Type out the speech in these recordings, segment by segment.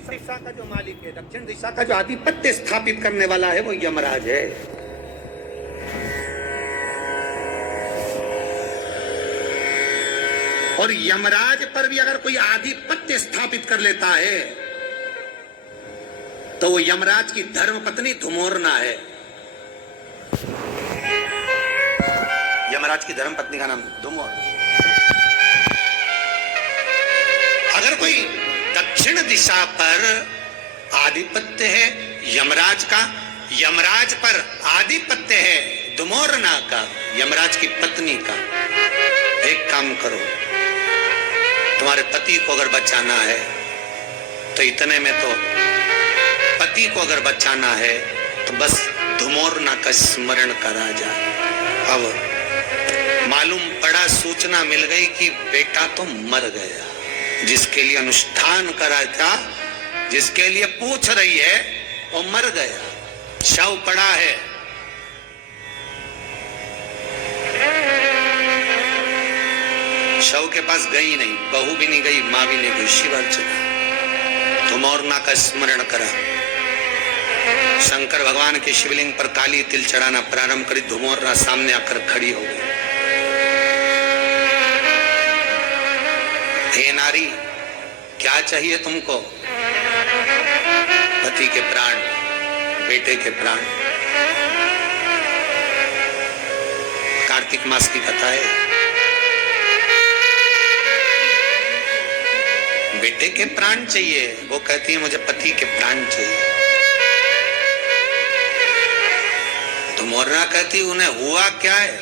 दिशा का जो मालिक है, दक्षिण दिशा का जो आधिपत्य स्थापित करने वाला है, वो यमराज है। और यमराज पर भी अगर कोई आधिपत्य स्थापित कर लेता है तो वो यमराज की धर्मपत्नी धुमोरना है। यमराज की धर्मपत्नी का नाम धुमोरना। अगर कोई दक्षिण दिशा पर आधिपत्य है यमराज का, यमराज पर आधिपत्य है धुमोरना का, यमराज की पत्नी का, एक काम करो, तुम्हारे पति को अगर बचाना है तो इतने में तो पति को अगर बचाना है तो बस धुमोरना का स्मरण करा जाए। अब मालूम पड़ा, सूचना मिल गई कि बेटा तो मर गया, जिसके लिए अनुष्ठान करा था, जिसके लिए पूछ रही है, वो मर गया, शव पड़ा है। शव के पास गई नहीं, बहू भी नहीं गई, मां भी नहीं गई, शिव अर्चना, धुमोरना का स्मरण करा। शंकर भगवान के शिवलिंग पर काली तिल चढ़ाना प्रारंभ करी। धुमोरना सामने आकर खड़ी हो गई। हे नारी, क्या चाहिए तुमको? पति के प्राण, बेटे के प्राण। कार्तिक मास की कथा है, बेटे के प्राण चाहिए, वो कहती है मुझे पति के प्राण चाहिए। धुमोरना कहती उन्हें हुआ क्या है?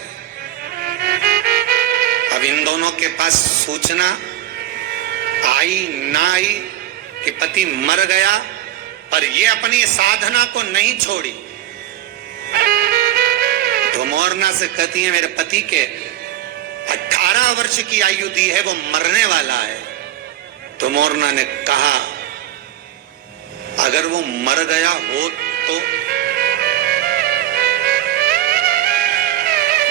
अब इन दोनों के पास सूचना आई ना आई कि पति मर गया, पर ये अपनी साधना को नहीं छोड़ी। धुमोरना से कहती है मेरे पति के 18 वर्ष की आयु दी है, वो मरने वाला है। धुमोरना ने कहा अगर वो मर गया हो तो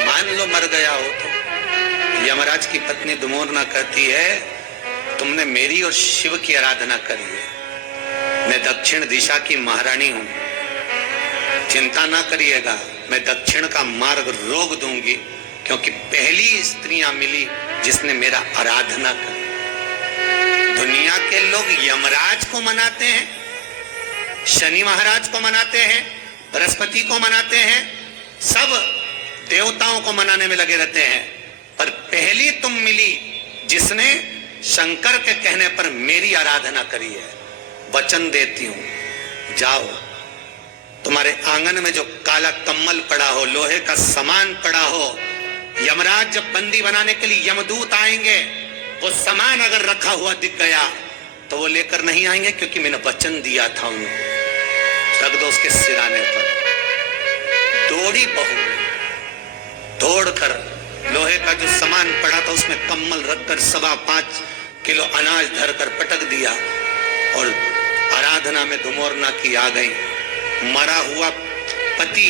मान लो मर गया हो तो। यमराज की पत्नी धुमोरना कहती है तुमने मेरी और शिव की आराधना करी है, मैं दक्षिण दिशा की महारानी हूं, चिंता ना करिएगा, मैं दक्षिण का मार्ग रोक दूंगी, क्योंकि पहली स्त्रियां मिली जिसने मेरा आराधना करी। दुनिया के लोग यमराज को मनाते हैं, शनि महाराज को मनाते हैं, बृहस्पति को मनाते हैं, सब देवताओं को मनाने में लगे रहते हैं, पर पहली तुम मिली जिसने शंकर के कहने पर मेरी आराधना करी है। वचन देती हूं, जाओ, तुम्हारे आंगन में जो काला कम्मल पड़ा हो, लोहे का सामान पड़ा हो, यमराज जब बंदी बनाने के लिए यमदूत आएंगे, वो सामान अगर रखा हुआ दिख गया तो वो लेकर नहीं आएंगे, क्योंकि मैंने वचन दिया था उन्हें। रख दो उसके सिराने पर। दौड़ी बहू, दौड़कर लोहे का जो सामान पड़ा था उसमें कम्मल रखकर 5.25 किलो अनाज धरकर पटक दिया और आराधना में धुमोरना की आ गई। मरा हुआ पति,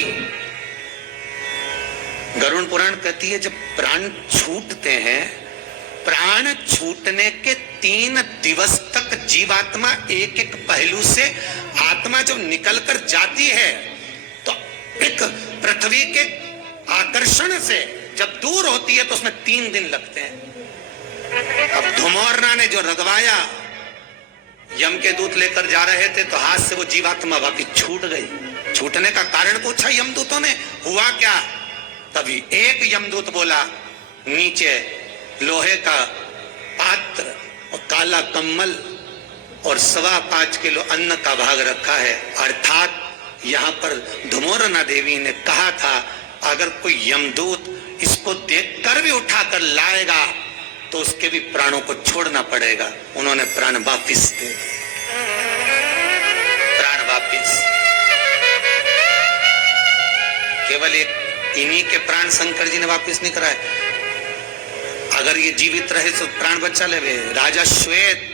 गरुड़ पुराण कहती है जब प्राण छूटते हैं, प्राण छूटने के 3 दिवस तक जीवात्मा एक एक पहलू से आत्मा जब निकलकर जाती है तो एक पृथ्वी के आकर्षण से जब दूर होती है तो उसमें 3 दिन लगते हैं। अब धुमोरना ने जो रगवाया, यम के दूत लेकर जा रहे थे तो हाथ से वो जीवात्मा वापिस छूट गई। छूटने का कारण पूछा यमदूतों ने, हुआ क्या? तभी एक यमदूत बोला, नीचे लोहे का पात्र और काला कम्मल और 5.25 किलो अन्न का भाग रखा है। अर्थात यहाँ पर धुमोरना देवी ने कहा था अगर कोई यमदूत इसको देखकर भी उठाकर लाएगा तो उसके भी प्राणों को छोड़ना पड़ेगा। उन्होंने प्राण वापिस दे दिए, प्राण वापिस। केवल एक इन्हीं के प्राण शंकर जी ने वापिस नहीं कराए। अगर ये जीवित रहे तो प्राण बचा ले। राजा श्वेत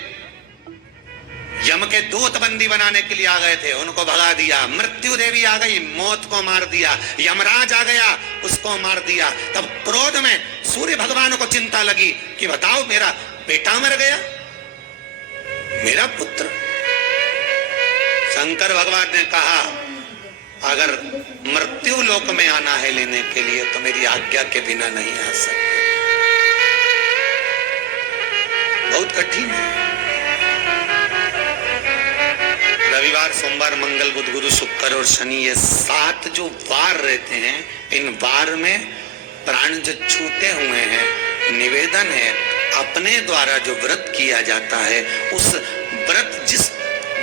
यम के दूत बंदी बनाने के लिए आ गए थे, उनको भगा दिया। मृत्यु देवी आ गई, मौत को मार दिया। यमराज आ गया, उसको मार दिया। तब क्रोध में सूर्य भगवान को चिंता लगी कि बताओ मेरा बेटा मर गया, मेरा पुत्र, शंकर भगवान ने कहा अगर मृत्यु लोक में आना है लेने के लिए तो मेरी आज्ञा के बिना नहीं आ सकते। बहुत कठिन है। रविवार, सोमवार, मंगल, बुध, गुरु, शुक्र और शनि, ये 7 जो वार रहते हैं, इन वार में प्राण जो छूटे हुए हैं, निवेदन है अपने द्वारा जो व्रत किया जाता है, उस व्रत जिस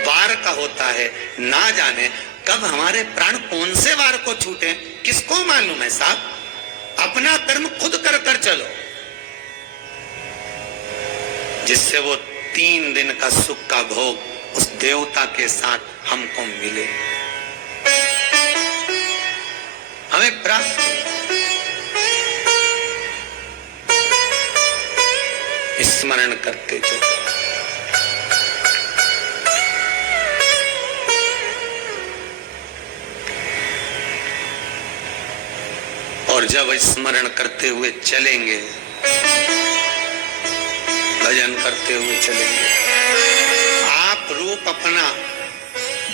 वार का होता है, ना जाने कब हमारे प्राण कौन से वार को छूटे, किसको मालूम है साहब। अपना कर्म खुद कर कर चलो, जिससे वो 3 दिन का सुख का भोग उस देवता के साथ हमको मिले, हमें प्राप्त। स्मरण करते चलो। और जब स्मरण करते हुए चलेंगे, भजन करते हुए चलेंगे, आप रूप अपना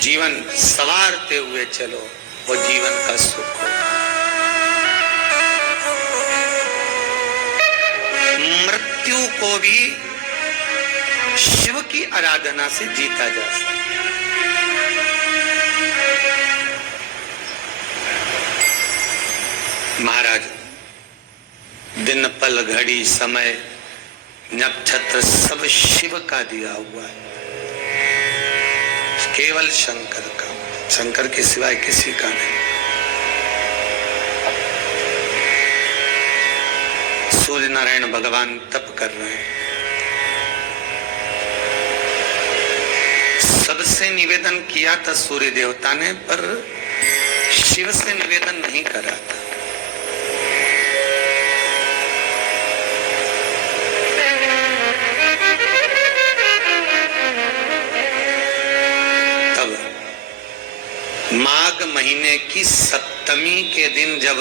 जीवन संवारते हुए चलो, वो जीवन का सुख हो। मृत्यु को भी शिव की आराधना से जीता जा सकता। महाराज, दिन पल घड़ी समय नक्षत्र सब शिव का दिया हुआ है, केवल शंकर का, शंकर के सिवाय किसी का नहीं। सूर्य नारायण भगवान तप कर रहे हैं, सबसे निवेदन किया था सूर्य देवता ने, पर शिव से निवेदन नहीं करा था। माघ महीने की 7वीं के दिन जब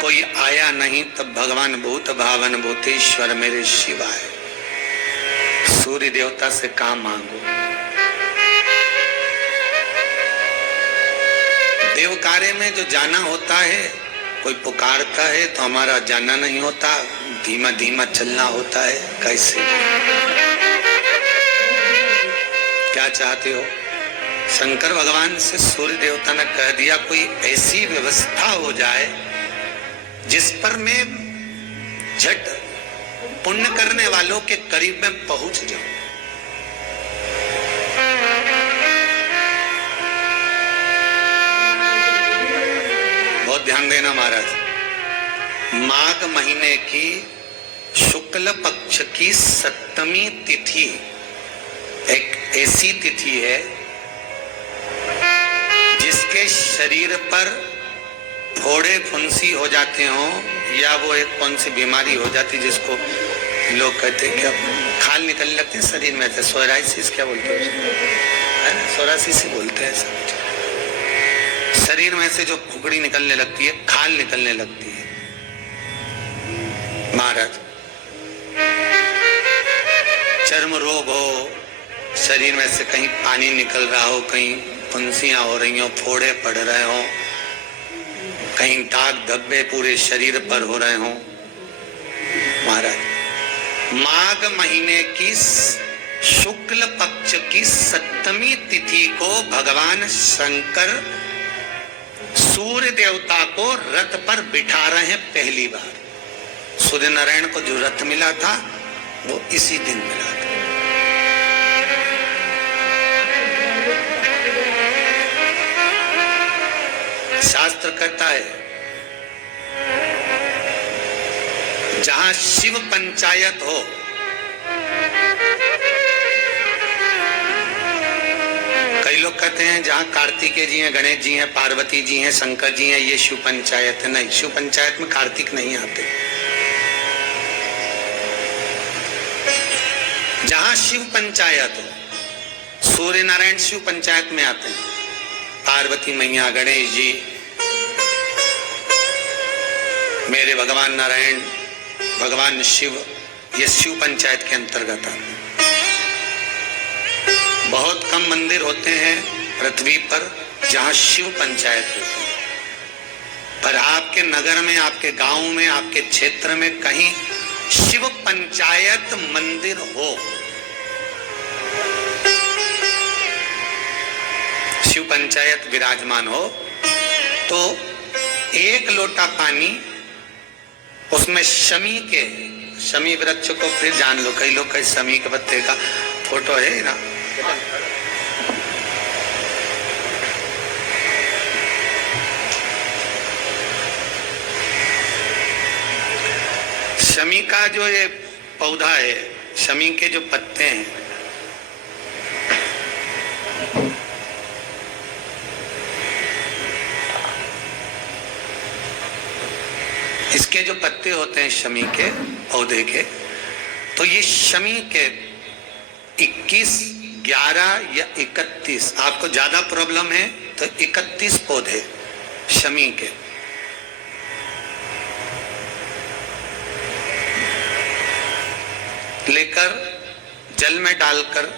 कोई आया नहीं, तब भगवान भूत भावन भूतेश्वर मेरे शिव आए। सूर्य देवता से काम मांगो। देव कार्य में जो जाना होता है, कोई पुकारता है तो हमारा जाना नहीं होता, धीमा धीमा चलना होता है। कैसे, क्या चाहते हो? शंकर भगवान से सूर्य देवता ने कह दिया कोई ऐसी व्यवस्था हो जाए जिस पर मैं झट पुण्य करने वालों के करीब में पहुंच जाऊं। बहुत ध्यान देना महाराज, माघ महीने की शुक्ल पक्ष की 7वीं तिथि एक ऐसी तिथि है जिसके शरीर पर फोड़े फुंसी हो जाते हो, या वो एक कौन सी बीमारी हो जाती जिसको लोग कहते हैं क्या, खाल निकलने लगती है शरीर में से, सोराइसिस क्या बोलते हैं, सोराइसिस ही बोलते हैं सब। शरीर में से जो फुकड़ी निकलने लगती है, खाल निकलने लगती है। महाराज, चर्म रोग हो, शरीर में से कहीं पानी निकल रहा हो, कहीं फुंसियां हो रही हो, फोड़े पड़ रहे हो, कहीं दाग धब्बे पूरे शरीर पर हो रहे हो। महाराज, माघ महीने की शुक्ल पक्ष की 7वीं तिथि को भगवान शंकर सूर्य देवता को रथ पर बिठा रहे हैं पहली बार। सूर्य नारायण को जो रथ मिला था वो इसी दिन मिला था। शास्त्र कहता है जहां शिव पंचायत हो, कई लोग कहते हैं जहां कार्तिकेय जी हैं, गणेश जी हैं, पार्वती जी हैं, शंकर जी हैं, ये शिव पंचायत है। नहीं, शिव पंचायत में कार्तिक नहीं आते। जहां शिव पंचायत हो, सूर्य नारायण शिव पंचायत में आते हैं, पार्वती मैया, गणेश जी, मेरे भगवान नारायण, भगवान शिव, ये शिव पंचायत के अंतर्गत आते हैं। बहुत कम मंदिर होते हैं पृथ्वी पर जहां शिव पंचायत होती है, पर आपके नगर में, आपके गांव में, आपके क्षेत्र में कहीं शिव पंचायत मंदिर हो, शिव पंचायत विराजमान हो, तो एक लोटा पानी उसमें शमी वृक्ष को, फिर जान लो, कई लोग कई शमी के पत्ते का फोटो है ना, शमी का जो ये पौधा है, शमी के जो पत्ते हैं, इसके जो पत्ते होते हैं शमी के पौधे के, तो ये शमी के 21, 11 या 31, आपको ज्यादा प्रॉब्लम है तो 31 पौधे शमी के, लेकर जल में डालकर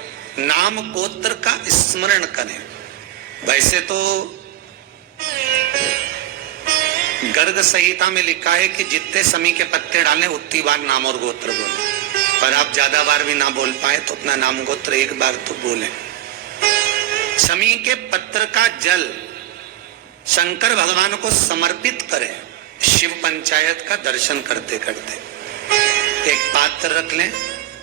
नाम गोत्र का स्मरण करें। वैसे तो गर्ग संहिता में लिखा है कि जितने शमी के पत्ते डालें उतनी बार नाम और गोत्र बोले, पर आप ज्यादा बार भी ना बोल पाए तो अपना नाम गोत्र एक बार तो बोले। शमी के पत्र का जल शंकर भगवान को समर्पित करें, शिव पंचायत का दर्शन करते करते। एक पात्र रख लें,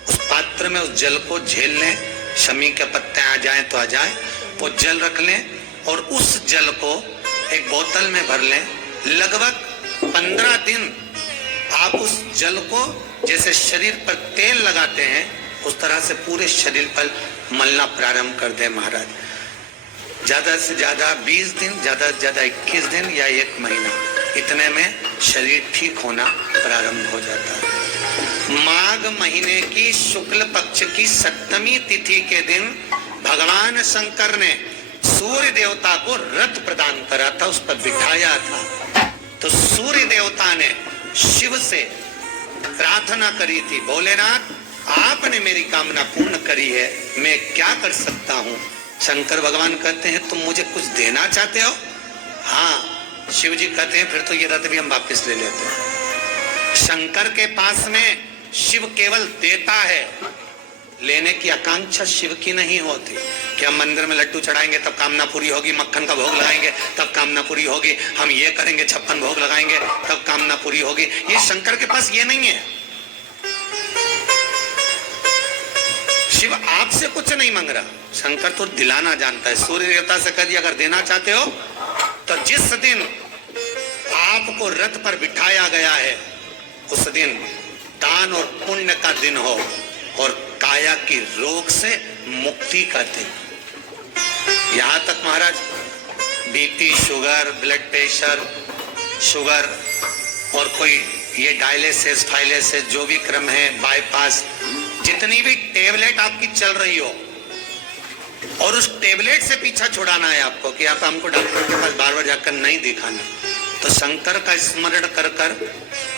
उस पात्र में उस जल को झेल लें, शमी के पत्ते आ जाएं तो आ जाए, वो जल रख लें और उस जल को एक बोतल में भर लें। लगभग 15 दिन आप उस जल को जैसे शरीर पर तेल लगाते हैं उस तरह से पूरे शरीर पर मलना प्रारंभ कर दें महाराज। ज्यादा से ज्यादा 20 दिन, ज्यादा से ज्यादा 21 दिन या 1 महीना, इतने में शरीर ठीक होना प्रारंभ हो जाता है। माघ महीने की शुक्ल पक्ष की 7वीं तिथि के दिन भगवान शंकर ने सूर्य देवता को रथ प्रदान करा था, उस पर बिठाया था। तो सूर्य देवता ने शिव से प्रार्थना करी थी, भोलेनाथ आपने मेरी कामना पूर्ण करी है, मैं क्या कर सकता हूं? शंकर भगवान कहते हैं तुम मुझे कुछ देना चाहते हो? हाँ। शिव जी कहते हैं फिर तो ये रथ भी हम वापस ले लेते हैं। शंकर के पास में शिव केवल देता है, लेने की आकांक्षा शिव की नहीं होती कि हम मंदिर में लड्डू चढ़ाएंगे तब कामना पूरी होगी, मक्खन का भोग लगाएंगे तब कामना पूरी होगी, हम ये करेंगे 56 भोग लगाएंगे तब कामना पूरी होगी। ये शंकर के पास ये नहीं है। शिव आपसे कुछ नहीं मांग रहा, शंकर तो दिलाना जानता है। सूर्य देवता से कह दिया अगर देना चाहते हो तो जिस दिन आपको रथ पर बिठाया गया है उस दिन दान और पुण्य का दिन हो और काया की रोग से मुक्ति का दिन। यहां तक महाराज BP, sugar, blood pressure, sugar और कोई ये डायलिसिस, फाइलिसिस जो भी क्रम है, बाईपास, जितनी भी टेबलेट आपकी चल रही हो और उस टेबलेट से पीछा छुड़ाना है आपको कि आप हमको डॉक्टर के पास बार बार जाकर नहीं दिखाना, तो शंकर का स्मरण कर कर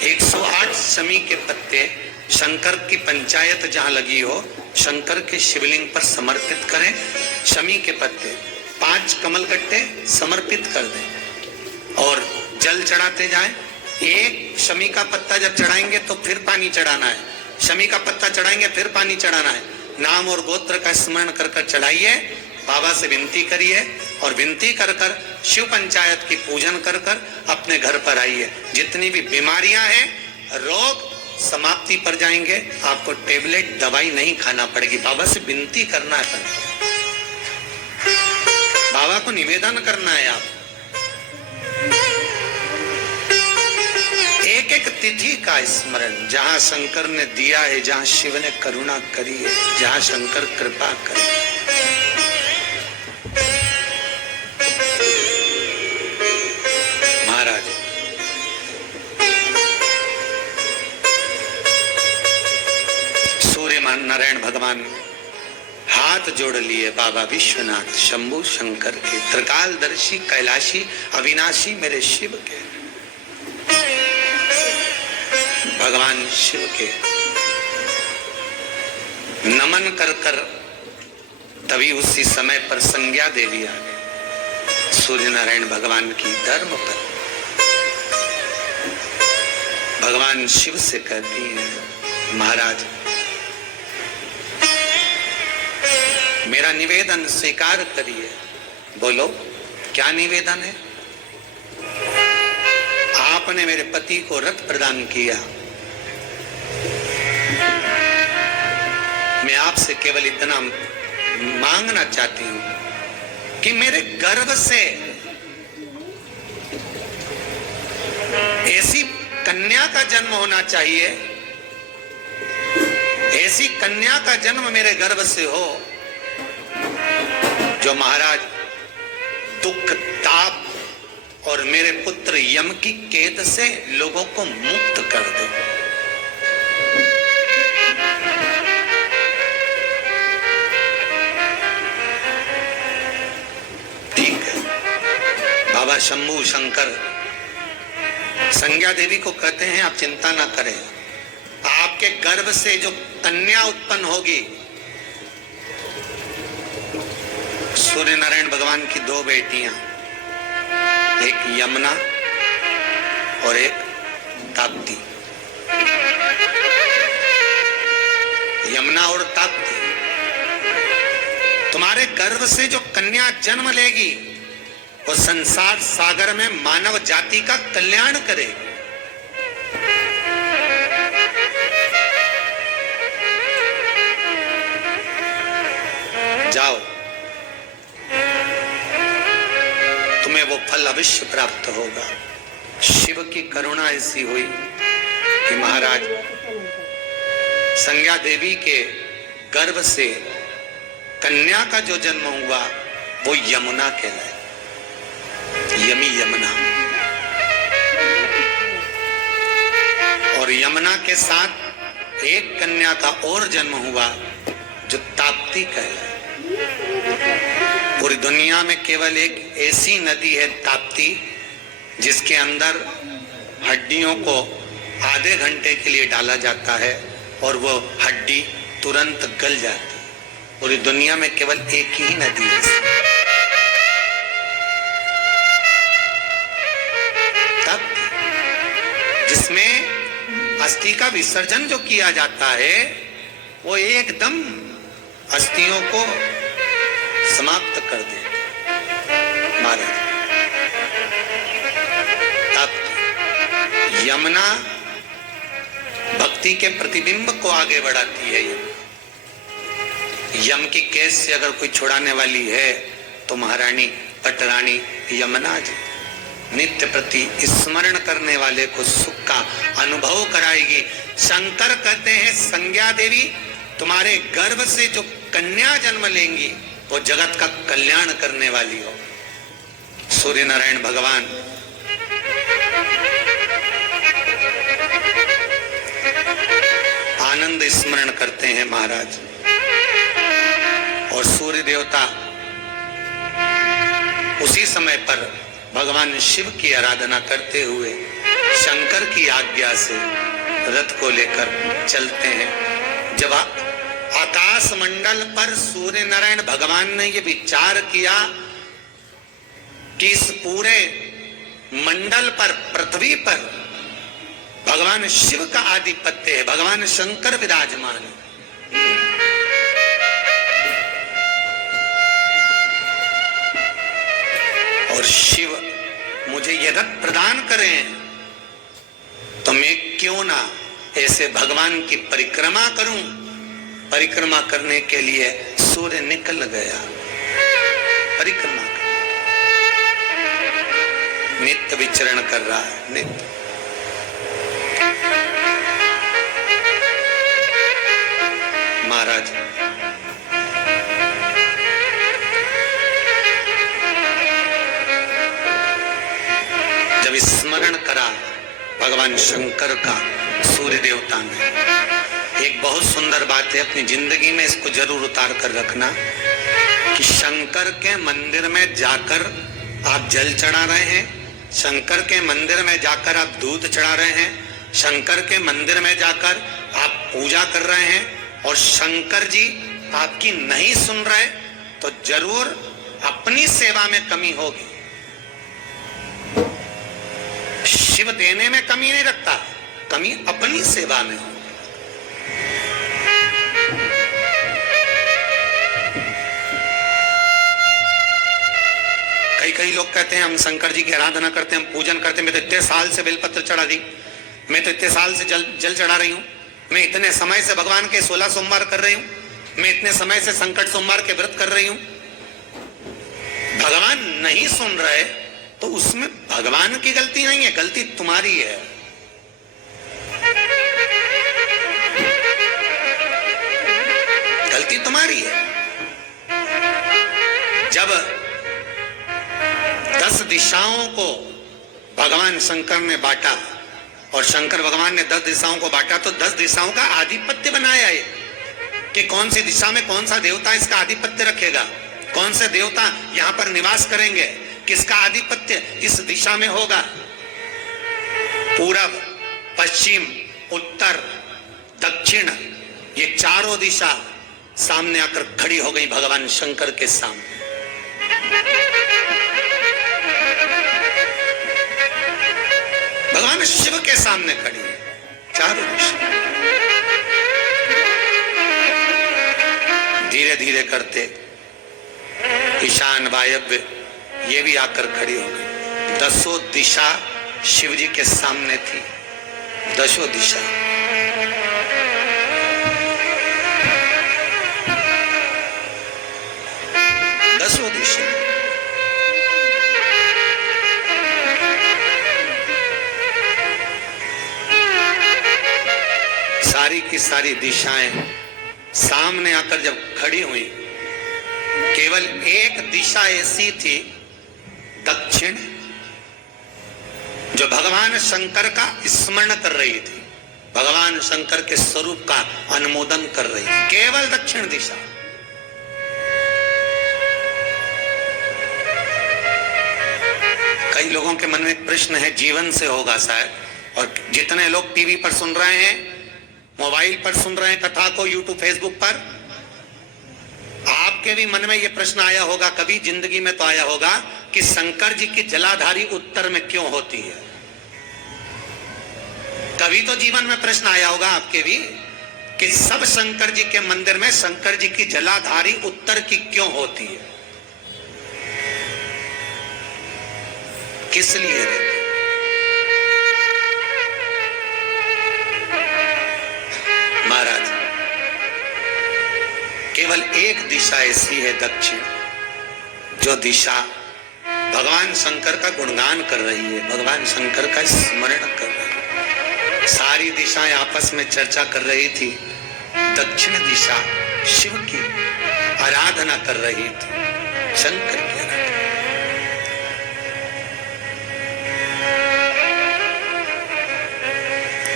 108 शमी के पत्ते शंकर की पंचायत जहां लगी हो शंकर के शिवलिंग पर समर्पित करें। शमी के पत्ते 5 कमलगट्टे समर्पित कर दें और जल चढ़ाते जाएं। एक शमी का पत्ता जब चढ़ाएंगे तो फिर पानी चढ़ाना है, शमी का पत्ता चढ़ाएंगे फिर पानी चढ़ाना है। नाम और गोत्र का स्मरण कर कर चढ़ाइए, बाबा से विनती करिए और विनती कर कर शिव पंचायत की पूजन कर कर अपने घर पर आइए। जितनी भी बीमारियां हैं, रोग समाप्ति पर जाएंगे, आपको टेबलेट दवाई नहीं खाना पड़ेगी। बाबा से विनती करना है, बाबा को निवेदन करना है। आप एक एक तिथि का स्मरण, जहां शंकर ने दिया है, जहां शिव ने करुणा करी है, जहां शंकर कृपा करे। महाराज सूर्य नारायण भगवान हाथ जोड़ लिए बाबा विश्वनाथ शंभु शंकर के, त्रिकालदर्शी कैलाशी अविनाशी मेरे शिव के, भगवान शिव के नमन कर कर तभी उसी समय पर संज्ञा देवी आ गई सूर्य नारायण भगवान की धर्म पर। भगवान शिव से कहती है, महाराज मेरा निवेदन स्वीकार करिए। बोलो क्या निवेदन है? आपने मेरे पति को रथ प्रदान किया, मैं आपसे केवल इतना मांगना चाहती हूं कि मेरे गर्भ से ऐसी कन्या का जन्म होना चाहिए, ऐसी कन्या का जन्म मेरे गर्भ से हो जो महाराज दुख ताप और मेरे पुत्र यम की कैद से लोगों को मुक्त कर दे। ठीक है। बाबा शंभू शंकर संज्ञा देवी को कहते हैं, आप चिंता ना करें, आपके गर्भ से जो कन्या उत्पन्न होगी, सूर्य नारायण भगवान की दो बेटियां, एक यमुना और एक ताप्ती। यमुना और ताप्ती, तुम्हारे गर्भ से जो कन्या जन्म लेगी वो संसार सागर में मानव जाति का कल्याण करेगी। जाओ, तुम्हें वो फल अवश्य प्राप्त होगा। शिव की करुणा ऐसी हुई कि महाराज संज्ञा देवी के गर्भ से कन्या का जो जन्म हुआ वो यमुना कहलाए, यमी यमुना। और यमुना के साथ एक कन्या का और जन्म हुआ जो ताप्ती कहलाए। पूरी दुनिया में केवल एक ऐसी नदी है ताप्ती जिसके अंदर हड्डियों को आधे घंटे के लिए डाला जाता है और वो हड्डी तुरंत गल जाती है। पूरी दुनिया में केवल एक ही नदी है ताप्ती, जिसमें अस्थि का विसर्जन जो किया जाता है वो एकदम अस्थियों को समाप्त कर दे। महाराज ताप्ती, यमुना भक्ति के प्रतिबिंब को आगे बढ़ाती है। यम की कैद से अगर कोई छुड़ाने वाली है तो महारानी पटरानी यमुना जी नित्य प्रति स्मरण करने वाले को सुख का अनुभव कराएगी। शंकर कहते हैं, संज्ञा देवी तुम्हारे गर्भ से जो कन्या जन्म लेंगी वो जगत का कल्याण करने वाली हो। सूर्य नारायण भगवान आनंद स्मरण करते हैं महाराज, और सूर्य देवता उसी समय पर भगवान शिव की आराधना करते हुए शंकर की आज्ञा से रथ को लेकर चलते हैं। जब आकाश मंडल पर सूर्य नारायण भगवान ने ये विचार किया कि इस पूरे मंडल पर, पृथ्वी पर भगवान शिव का आधिपत्य है, भगवान शंकर विराजमान है, और शिव मुझे यह रथ प्रदान करें तो मैं क्यों ना ऐसे भगवान की परिक्रमा करूं। परिक्रमा करने के लिए सूर्य निकल गया परिक्रमा कर, नित्य विचरण कर रहा है, नित्य। महाराज जब स्मरण करा भगवान शंकर का सूर्य देवता ने, एक बहुत सुंदर बात है, अपनी जिंदगी में इसको जरूर उतार कर रखना कि शंकर के मंदिर में जाकर आप जल चढ़ा रहे हैं, शंकर के मंदिर में जाकर आप दूध चढ़ा रहे हैं, शंकर के मंदिर में जाकर आप पूजा कर रहे हैं, और शंकर जी आपकी नहीं सुन रहे तो जरूर अपनी सेवा में कमी होगी। शिव देने में कमी नहीं रखता, कमी अपनी सेवा में हो। कई लोग कहते हैं हम शंकर जी की आराधना करते हैं, हम पूजन करते हैं, मैं तो इतने साल से बेलपत्र चढ़ा दी, मैं तो इतने साल से जल चढ़ा रही हूं, मैं इतने समय से भगवान के 16 सोमवार कर रही हूं, मैं इतने समय से संकट सोमवार के व्रत कर रही हूं। भगवान नहीं सुन रहे तो उसमें भगवान की गलती नहीं है, गलती तुम्हारी है। गलती तुम्हारी है। जब 10 दिशाओं को भगवान शंकर ने बांटा और शंकर भगवान ने 10 दिशाओं को बांटा तो 10 दिशाओं का आधिपत्य बनाया है कि कौन सी दिशा में कौन सा देवता इसका आधिपत्य रखेगा, कौन से देवता यहां पर निवास करेंगे, किसका आधिपत्य इस दिशा में होगा। पूरब, पश्चिम, उत्तर, दक्षिण, ये चारों दिशा सामने आकर खड़ी हो गई भगवान शंकर के सामने। भगवान शिव के सामने खड़ी है चारों दिशा। धीरे धीरे करते ईशान, वायव्य ये भी आकर खड़ी हो गई। 10 दिशा शिव जी के सामने थी, 10 दिशा। सारी की सारी दिशाएं सामने आकर जब खड़ी हुई, केवल एक दिशा ऐसी थी दक्षिण, जो भगवान शंकर का स्मरण कर रही थी, भगवान शंकर के स्वरूप का अनुमोदन कर रही थी, केवल दक्षिण दिशा। कई लोगों के मन में एक प्रश्न है, जीवन से होगा शायद, और जितने लोग टीवी पर सुन रहे हैं, मोबाइल पर सुन रहे हैं कथा को, यूट्यूब, फेसबुक पर, आपके भी मन में यह प्रश्न आया होगा, कभी जिंदगी में तो आया होगा कि शंकर जी की जलाधारी उत्तर में क्यों होती है। कभी तो जीवन में प्रश्न आया होगा आपके भी कि सब शंकर जी के मंदिर में शंकर जी की जलाधारी उत्तर की क्यों होती है, किस लिए रहती? महाराज, केवल एक दिशा ऐसी है दक्षिण, जो दिशा भगवान शंकर का गुणगान कर रही है, भगवान शंकर का स्मरण कर रही है। सारी दिशाएं आपस में चर्चा कर रही थी, दक्षिण दिशा शिव की आराधना कर रही थी, शंकर की आराधना।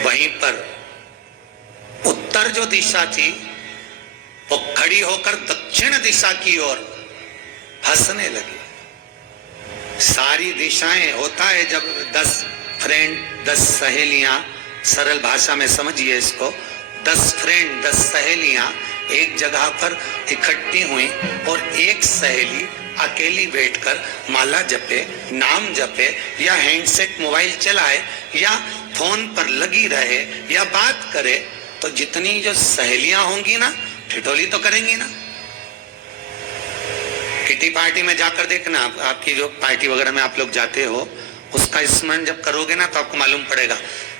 वहीं पर उत्तर जो दिशा थी वो खड़ी होकर दक्षिण दिशा की ओर हंसने लगी। सारी दिशाएं, होता है जब 10 फ्रेंड, 10 सहेलियां, सरल भाषा में समझिए इसको, 10 फ्रेंड, 10 सहेलियां एक जगह पर इकट्ठी हुई और एक सहेली अकेली बैठकर माला जपे, नाम जपे, या हैंडसेट मोबाइल चलाए, या फोन पर लगी रहे, या बात करे, तो जितनी जो सहेलियां होंगी ना, ठिठोली तो करेंगी ना। किटी पार्टी में जाकर देखना, आपकी जो पार्टी वगैरह में आप लोग जाते हो, उसका स्मरण जब करोगे ना तो आपको मालूम पड़ेगा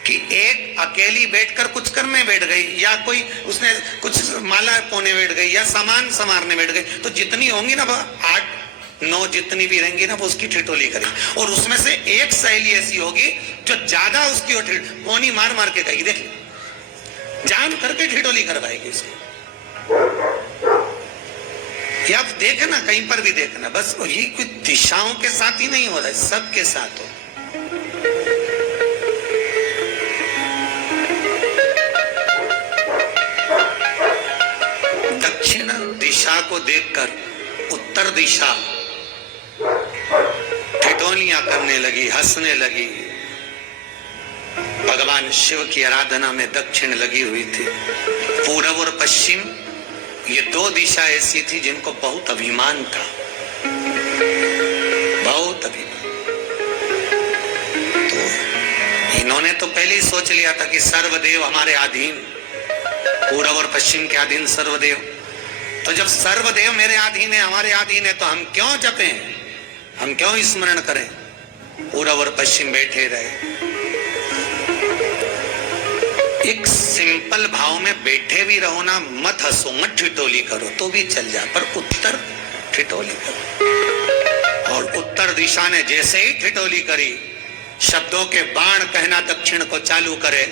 कि एक अकेली बैठकर कुछ करने बैठ गई, या कोई उसने कुछ माला पोने बैठ गई, या सामान संवारने बैठ गई, तो जितनी होंगी ना 8-9 जितनी भी रहेंगी ना, वो उसकी ठिठोली करेगी। और उसमें से एक सहेली ऐसी होगी जो ज्यादा उसकी पोनी मार मार के कहेगी, देख जान करके ठिठोली करवाएगी उसको। या आप देखना, कहीं पर भी देखना, बस ये कोई दिशाओं के साथ ही नहीं हो रहा है, सबके साथ हो। दक्षिण दिशा को देखकर उत्तर दिशा ठिठोलियां करने लगी, हंसने लगी। भगवान शिव की आराधना में दक्षिण लगी हुई थी। पूरब और पश्चिम ये दो दिशा ऐसी थी जिनको बहुत अभिमान था, बहुत अभिमान। तो इन्होंने तो पहले ही सोच लिया था कि सर्वदेव हमारे अधीन, पूर्व और पश्चिम के अधीन सर्वदेव। तो जब सर्वदेव मेरे अधीन है, हमारे अधीन है, तो हम क्यों जपें, हम क्यों स्मरण करें, पूर्व और पश्चिम बैठे रहे। एक सिंपल भाव में बैठे भी रहो ना, मत हंसो, मत ठिठोली करो तो भी चल जा, पर उत्तर ठिठोली करो। और उत्तर दिशा ने जैसे ही ठिठोली करी, शब्दों के बाण कहना दक्षिण को चालू करे।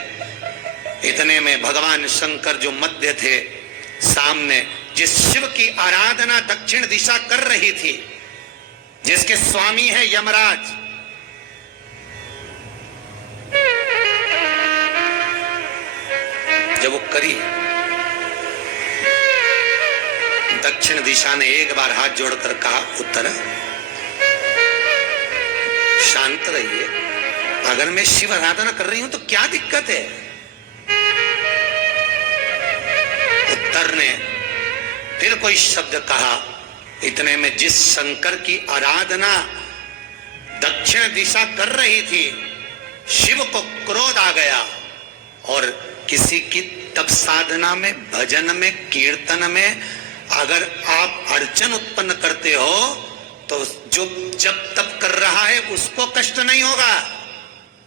इतने में भगवान शंकर जो मध्य थे सामने, जिस शिव की आराधना दक्षिण दिशा कर रही थी, जिसके स्वामी है यमराज, जब वो करी, दक्षिण दिशा ने एक बार हाथ जोड़कर कहा, उत्तर शांत रहिए, अगर मैं शिव आराधना कर रही हूं तो क्या दिक्कत है। उत्तर ने फिर कोई शब्द कहा। इतने में जिस शंकर की आराधना दक्षिण दिशा कर रही थी, शिव को क्रोध आ गया और किसी की तप साधना में, भजन में, कीर्तन में अगर आप अड़चन उत्पन्न करते हो तो जो जब तप कर रहा है उसको कष्ट नहीं होगा,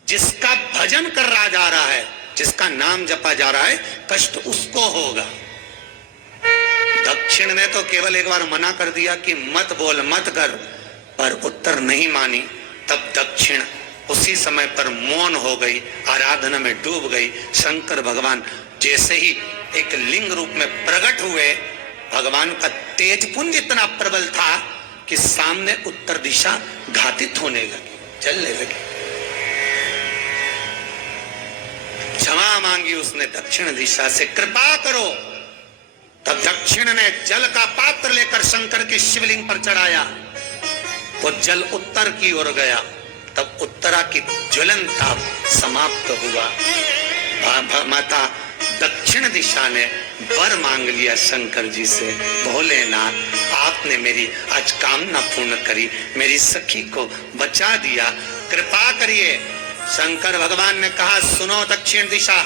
जिसका भजन कर रहा जा रहा है, जिसका नाम जपा जा रहा है, कष्ट उसको होगा। दक्षिण ने तो केवल एक बार मना कर दिया कि मत बोल, मत कर, पर उत्तर नहीं मानी। तब दक्षिण उसी समय पर मौन हो गई, आराधना में डूब गई। शंकर भगवान जैसे ही एक लिंग रूप में प्रकट हुए, भगवान का तेज पुंज इतना प्रबल था कि सामने उत्तर दिशा घातित होने लगी, जलने लगी। क्षमा मांगी उसने दक्षिण दिशा से, कृपा करो। तब दक्षिण ने जल का पात्र लेकर शंकर के शिवलिंग पर चढ़ाया, वो जल उत्तर की ओर गया। तब उत्तरा की ज्वलन ताप समाप्त हुआ। माता दक्षिण दिशा ने वर मांग लिया शंकर जी से, भोलेनाथ आपने मेरी आज कामना पूर्ण करी, मेरी सखी को बचा दिया, कृपा करिए। शंकर भगवान ने कहा, सुनो दक्षिण दिशा,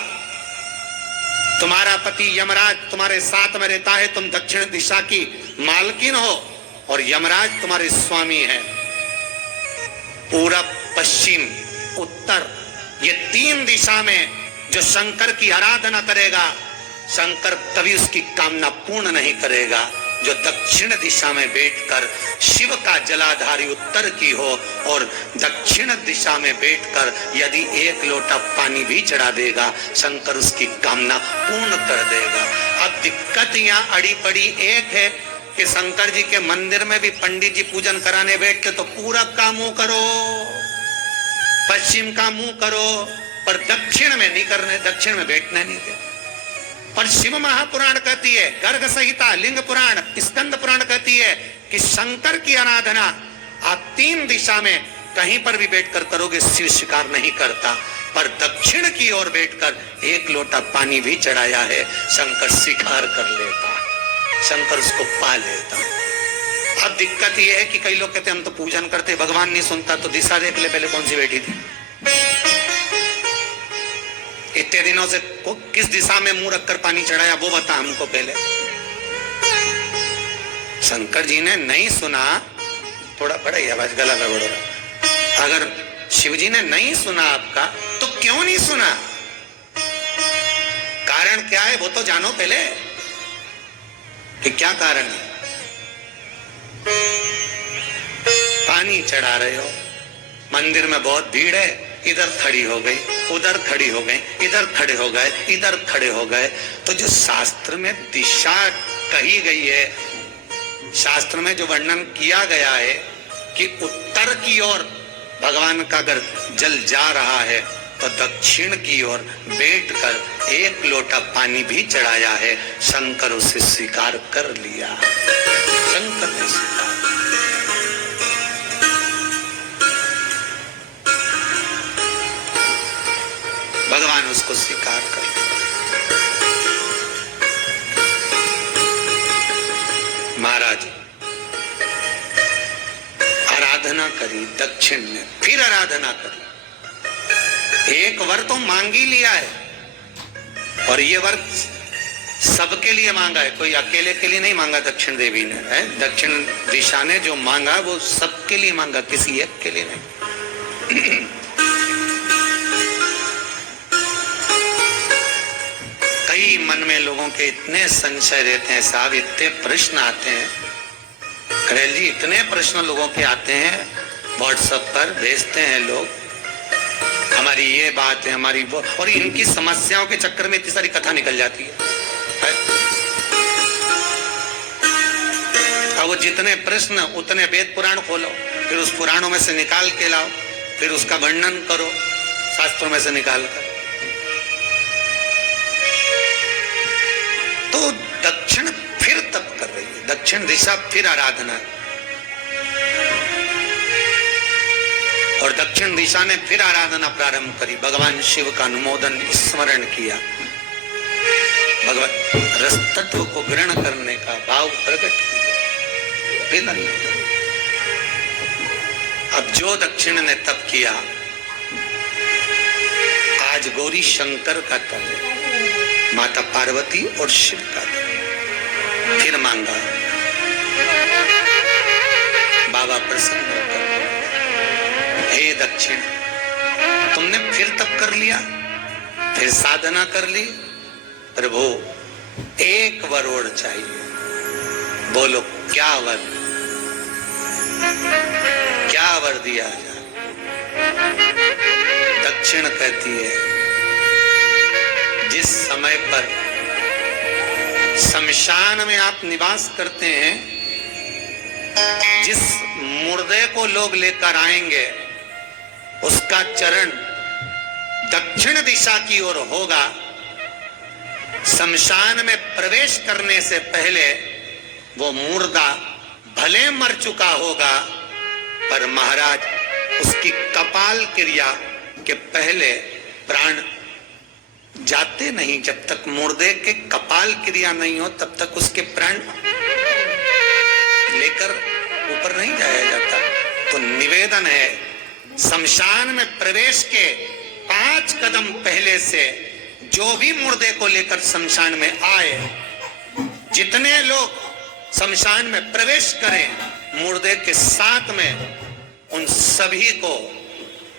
तुम्हारा पति यमराज तुम्हारे साथ में रहता है, तुम दक्षिण दिशा की मालकिन हो और यमराज तुम्हारे स्वामी है। पूरब, पश्चिम, उत्तर, ये तीन दिशा में जो शंकर की आराधना करेगा, शंकर कभी उसकी कामना पूर्ण नहीं करेगा। जो दक्षिण दिशा में बैठकर शिव का जलाधारी उत्तर की हो और दक्षिण दिशा में बैठकर यदि एक लोटा पानी भी चढ़ा देगा, शंकर उसकी कामना पूर्ण कर देगा। अब दिक्कत यहाँ अड़ी पड़ी एक है कि शंकर जी के मंदिर में भी पंडित जी पूजन कराने बैठते तो पूरब का मुंह करो, पश्चिम का मुंह करो, पर दक्षिण में नहीं करने, दक्षिण में बैठना नहीं है। और शिव महापुराण कहती है, गर्ग संहिता, लिंग पुराण, स्कंद पुराण कहती है कि शंकर की आराधना आप तीन दिशा में कहीं पर भी बैठकर करोगे, शिव स्वीकार नहीं करता, पर दक्षिण की ओर बैठकर एक लोटा पानी भी चढ़ाया है, शंकर स्वीकार कर लेता, शंकर उसको पा लेता। अब दिक्कत यह है कि कई लोग कहते हम तो पूजन करते, भगवान नहीं सुनता, तो दिशा देख ले पहले कौन सी बैठी थी, इतने दिनों से किस दिशा में मुंह रखकर पानी चढ़ाया वो बता हमको पहले। शंकर जी ने नहीं सुना, थोड़ा बड़ा ही आवाज, गला गड़बड़ हो रहा। अगर शिव जी ने नहीं सुना आपका तो क्यों नहीं सुना, कारण क्या है वो तो जानो पहले कि क्या कारण है। पानी चढ़ा रहे हो, मंदिर में बहुत भीड़ है, इधर खड़ी हो गई, उधर खड़ी हो गई, इधर खड़े हो गए, इधर खड़े हो गए, तो जो शास्त्र में दिशा कही गई है, शास्त्र में जो वर्णन किया गया है कि उत्तर की ओर भगवान का अगर जल जा रहा है तो दक्षिण की ओर बैठकर एक लोटा पानी भी चढ़ाया है, शंकर उसे स्वीकार कर लिया, शंकर ने स्वीकार। भगवान उसको स्वीकार कर लिया। आराधना करी दक्षिण ने, फिर आराधना करी। एक वर तो मांग ही लिया है, और ये वर सबके लिए मांगा है, कोई अकेले के लिए नहीं मांगा दक्षिण देवी ने, है दक्षिण दिशा ने जो मांगा वो सबके लिए मांगा, किसी एक के लिए नहीं। कई मन में लोगों के इतने संशय रहते हैं साहब, इतने प्रश्न आते हैं, करेल जी इतने प्रश्न लोगों के आते हैं, व्हाट्सएप पर भेजते हैं लोग, हमारी ये बात है, हमारी वो, और इनकी समस्याओं के चक्कर में इतनी सारी कथा निकल जाती है। अब वो जितने प्रश्न उतने वेद पुराण खोलो, फिर उस पुराणों में से निकाल के लाओ, फिर उसका वर्णन करो शास्त्रों में से निकाल कर। तो दक्षिण फिर तप कर रही है, दक्षिण दिशा फिर आराधना, और दक्षिण दिशा ने फिर आराधना प्रारंभ करी, भगवान शिव का अनुमोदन स्मरण किया, भगवत रस तत्व को ग्रहण करने का भाव प्रकट किया, फिर अब जो दक्षिण ने तप किया, आज गौरी शंकर का तप है, माता पार्वती और शिव का तप, फिर मांगा, बाबा प्रसन्न होकर, हे दक्षिण तुमने फिर तप कर लिया, फिर साधना कर ली, प्रभु एक वर और चाहिए, बोलो क्या वर, क्या वर दिया जाए। दक्षिण कहती है, जिस समय पर शमशान में आप निवास करते हैं, जिस मुर्दे को लोग लेकर आएंगे उसका चरण दक्षिण दिशा की ओर होगा। शमशान में प्रवेश करने से पहले वो मुर्दा भले मर चुका होगा, पर महाराज उसकी कपाल क्रिया के पहले प्राण जाते नहीं, जब तक मुर्दे के कपाल क्रिया नहीं हो तब तक उसके प्राण लेकर ऊपर नहीं जाया जाता। तो निवेदन है, शमशान में प्रवेश के 5 कदम पहले से जो भी मुर्दे को लेकर शमशान में आए, जितने लोग शमशान में प्रवेश करें मुर्दे के साथ में, उन सभी को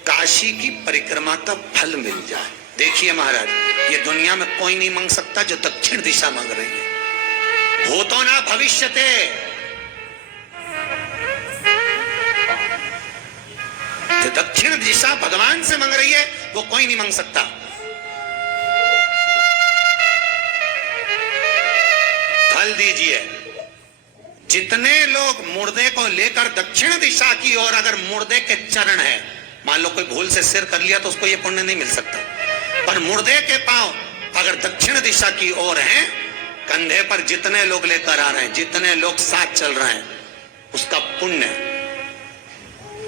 काशी की परिक्रमा का फल मिल जाए। देखिए महाराज, ये दुनिया में कोई नहीं मांग सकता जो दक्षिण दिशा मांग रही है। हो तो ना भविष्यते, जो दक्षिण दिशा भगवान से मांग रही है वो कोई नहीं मांग सकता। फल दीजिए। जितने लोग मुर्दे को लेकर दक्षिण दिशा की ओर, अगर मुर्दे के चरण है, मान लो कोई भूल से सिर कर लिया तो उसको ये पुण्य नहीं मिल सकता, पर मुर्दे के पांव अगर दक्षिण दिशा की ओर हैं, कंधे पर जितने लोग लेकर आ रहे हैं, जितने लोग साथ चल रहे हैं, उसका पुण्य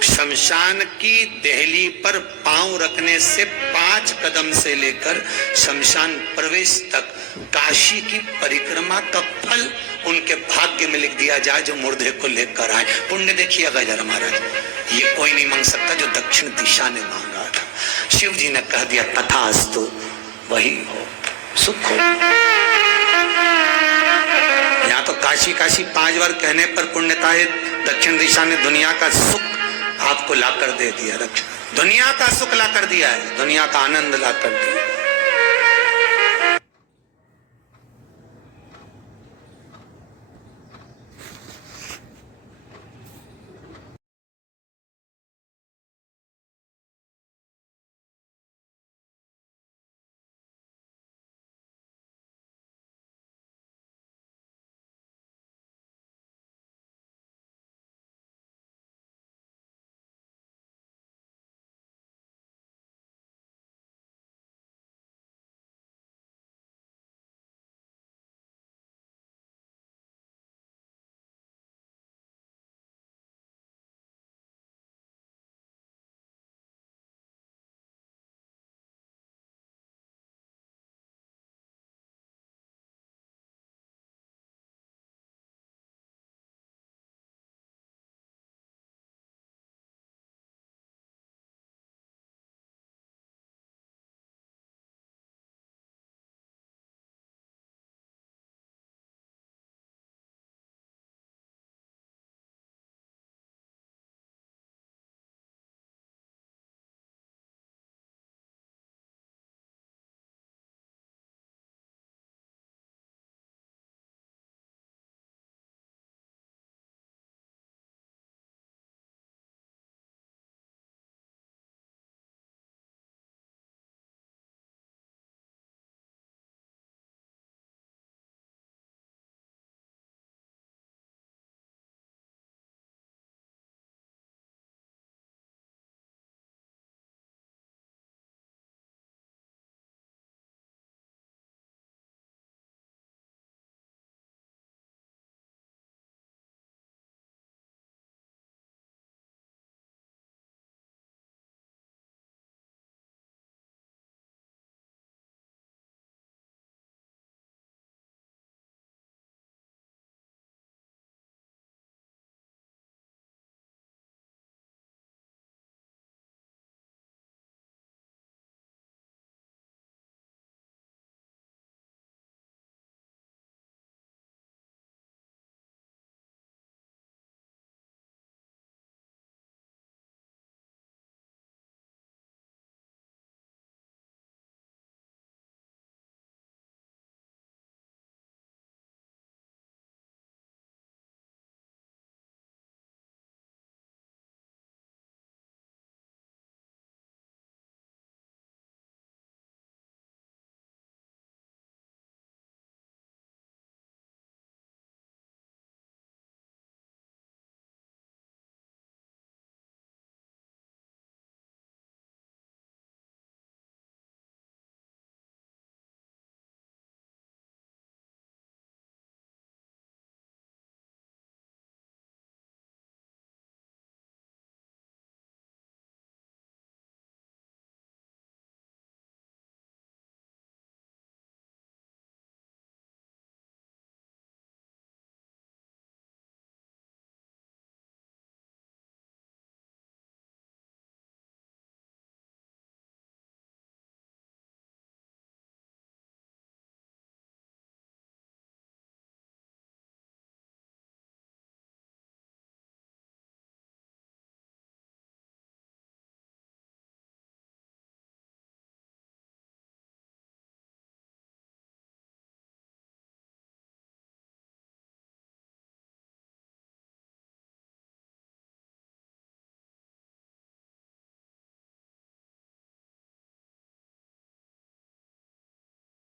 शमशान की देहली पर पांव रखने से 5 कदम से लेकर शमशान प्रवेश तक काशी की परिक्रमा का फल उनके भाग्य में लिख दिया जाए जो मुर्दे को लेकर आए। पुण्य देखिएगा जरा महाराज, ये कोई नहीं मांग सकता जो दक्षिण दिशा ने मांगा था। शिव जी ने कह दिया तथास्तु, वही हो, सुख हो। यहाँ तो काशी काशी 5 बार कहने पर पुण्यता है, दक्षिण दिशा ने दुनिया का सुख आपको ला कर दे दिया, दुनिया का सुख ला कर दिया है, दुनिया का आनंद ला कर दिया।